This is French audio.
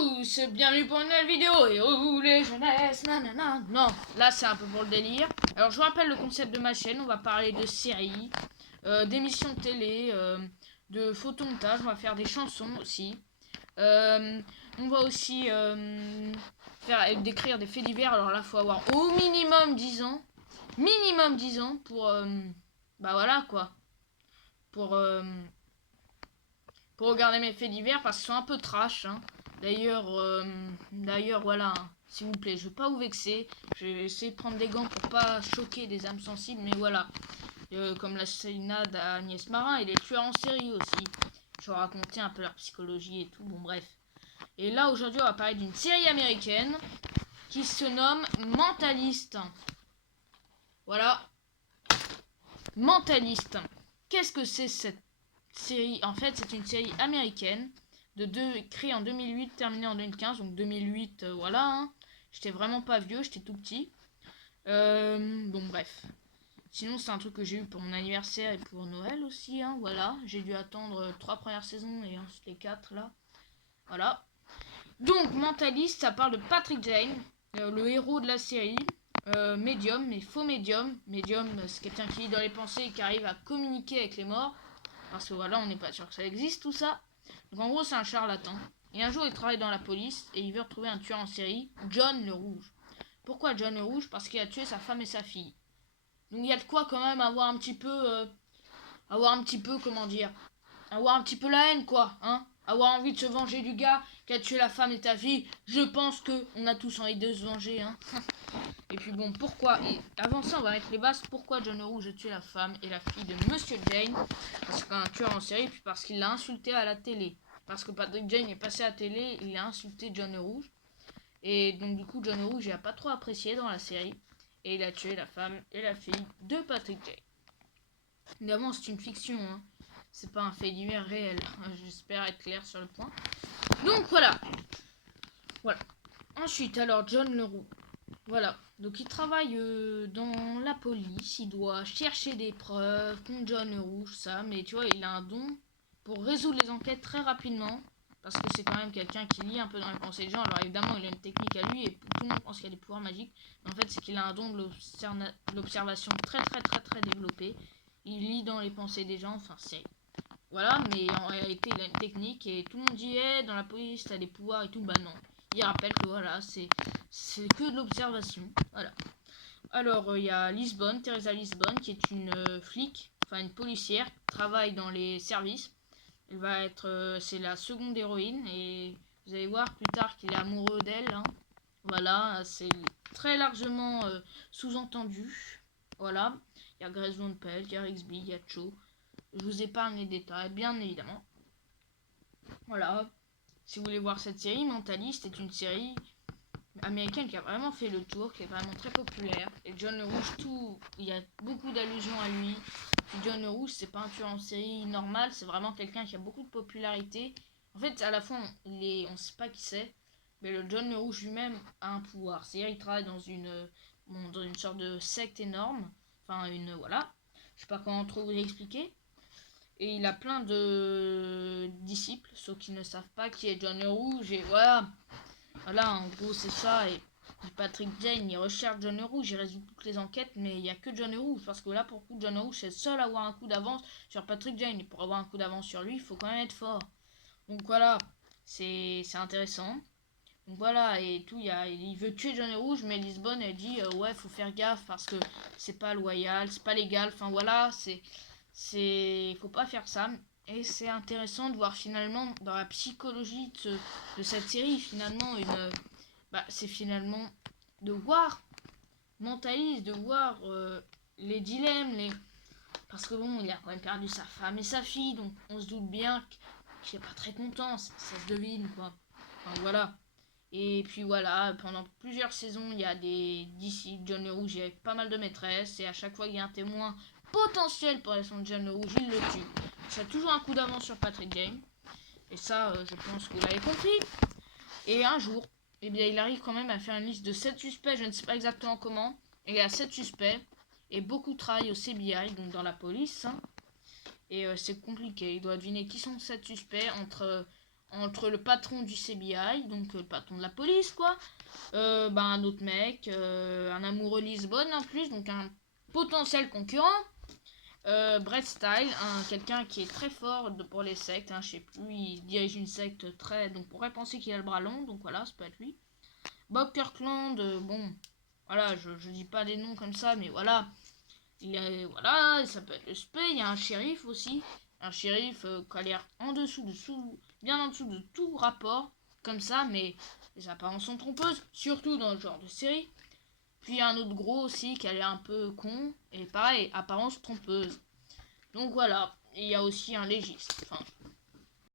tous, bienvenue pour une nouvelle vidéo. Et oh les jeunesses, nanana. Non, là c'est un peu pour le délire. Alors je vous rappelle le concept de ma chaîne. On va parler de séries, d'émissions de télé, de photomontage. On va faire des chansons aussi. On va aussi décrire des faits divers. Alors là faut avoir au minimum 10 ans. Minimum 10 ans pour bah voilà quoi. Pour regarder mes faits divers parce qu'ils sont un peu trash. Hein. D'ailleurs, voilà, hein, s'il vous plaît, je vais pas vous vexer. Je vais essayer de prendre des gants pour pas choquer des âmes sensibles, mais voilà. Comme l'assassinat d'Agnès Marin et les tueurs en série aussi. Je vais raconter un peu leur psychologie et tout, bon bref. Et là, aujourd'hui, on va parler d'une série américaine qui se nomme Mentaliste. Voilà. Mentaliste. Qu'est-ce que c'est cette série? En fait, c'est une série américaine créée en 2008, terminée en 2015. Donc 2008, voilà. Hein. J'étais vraiment pas vieux, j'étais tout petit. Bon, bref. Sinon, c'est un truc que j'ai eu pour mon anniversaire et pour Noël aussi. Hein, voilà. J'ai dû attendre 3 premières saisons et ensuite les 4 là. Voilà. Donc, Mentaliste, ça parle de Patrick Jane, le héros de la série. Médium, mais faux médium. Médium, c'est quelqu'un qui lit dans les pensées et qui arrive à communiquer avec les morts. Parce que voilà, on n'est pas sûr que ça existe tout ça. Donc en gros, c'est un charlatan. Et un jour, il travaille dans la police et il veut retrouver un tueur en série, John le Rouge. Pourquoi John le Rouge? Parce qu'il a tué sa femme et sa fille. Donc il y a de quoi quand même avoir un petit peu, comment dire, avoir un petit peu la haine quoi, hein. Avoir envie de se venger du gars qui a tué la femme et ta fille. Je pense que on a tous envie de se venger, hein. Et puis bon, pourquoi? Et avant ça, on va mettre les bases. Pourquoi John le Rouge a tué la femme et la fille de Monsieur Jane? Parce qu'un tueur en série, puis parce qu'il l'a insulté à la télé. Parce que Patrick Jane est passé à la télé, il a insulté John le Rouge. Et donc du coup, John le Rouge, il a pas trop apprécié dans la série. Et il a tué la femme et la fille de Patrick Jane. Évidemment, c'est une fiction, hein. C'est pas un fait divers réel. J'espère être clair sur le point. Donc voilà. Voilà. Ensuite, alors, John le Rouge. Voilà, donc il travaille dans la police, il doit chercher des preuves contre John le Rouge, ça, mais tu vois, il a un don pour résoudre les enquêtes très rapidement, parce que c'est quand même quelqu'un qui lit un peu dans les pensées des gens. Alors évidemment, il a une technique à lui, et tout le monde pense qu'il a des pouvoirs magiques, mais en fait, c'est qu'il a un don de l'observation très développé. Il lit dans les pensées des gens, enfin, c'est... Voilà, mais en réalité, il a une technique, et tout le monde dit, hey, dans la police, t'as des pouvoirs et tout, bah non. Il rappelle que voilà, c'est que de l'observation. Voilà. Alors, il y a Lisbonne, Teresa Lisbonne, qui est une flic, enfin une policière, qui travaille dans les services. Elle va être, c'est la seconde héroïne, et vous allez voir plus tard qu'il est amoureux d'elle. Hein. Voilà, c'est très largement sous-entendu. Voilà. Il y a Grace Von Pelt, il y a Rixby, il y a Cho. Je vous épargne les détails, bien évidemment. Voilà. Si vous voulez voir cette série, Mentaliste est une série américaine qui a vraiment fait le tour, qui est vraiment très populaire. Et John le Rouge, il y a beaucoup d'allusions à lui. Puis John le Rouge, c'est pas un tueur en série normal, c'est vraiment quelqu'un qui a beaucoup de popularité. En fait, à la fois, on sait pas qui c'est, mais le John le Rouge lui-même a un pouvoir. C'est-à-dire, il travaille dans une sorte de secte énorme. Enfin, voilà. Je sais pas comment trop vous l'expliquer. Et il a plein de disciples, sauf qu'ils ne savent pas qui est John le Rouge. Et voilà. Voilà, en gros, c'est ça. Et Patrick Jane, il recherche John le Rouge, il résout toutes les enquêtes, mais il n'y a que John le Rouge. Parce que là, pour le coup, John le Rouge, c'est le seul à avoir un coup d'avance sur Patrick Jane. Et pour avoir un coup d'avance sur lui, il faut quand même être fort. Donc voilà, c'est intéressant. Donc voilà, et tout, il veut tuer John le Rouge, mais Lisbonne, elle dit, ouais, faut faire gaffe parce que c'est pas loyal, c'est pas légal. Enfin voilà, faut pas faire ça. Et c'est intéressant de voir finalement dans la psychologie de cette série, finalement, c'est finalement de voir Mentaliste, de voir les dilemmes, parce que bon, il a quand même perdu sa femme et sa fille, donc on se doute bien qu'il n'est pas très content, ça se devine, quoi. Enfin voilà. Et puis voilà, pendant plusieurs saisons, il y a des disciples, John le Rouge, il y avait pas mal de maîtresses, et à chaque fois qu'il y a un témoin potentiel pour descendre John le Rouge, il le tue. Ça a toujours un coup d'avance sur Patrick Jane. Et ça, je pense que vous l'avez compris. Et un jour, eh bien, il arrive quand même à faire une liste de 7 suspects, je ne sais pas exactement comment. Et il y a 7 suspects, et beaucoup travaillent au CBI, donc dans la police. Hein. Et c'est compliqué, il doit deviner qui sont 7 suspects entre le patron du CBI, donc le patron de la police, quoi, un autre mec, un amoureux Lisbonne en plus, donc un potentiel concurrent. Brett Style, quelqu'un qui est très fort pour les sectes, je sais plus, il dirige une secte très, donc on pourrait penser qu'il a le bras long, donc voilà, ça peut être lui. Bob Kirkland, bon, voilà, je dis pas des noms comme ça, mais voilà, voilà, ça peut être le spé. Il y a un shérif aussi, un shérif qui a l'air bien en dessous de tout rapport, comme ça, mais les apparences sont trompeuses, surtout dans le genre de série. Puis il y a un autre gros aussi qui a l'air un peu con, et pareil, apparence trompeuse. Donc voilà, il y a aussi un légiste. Enfin,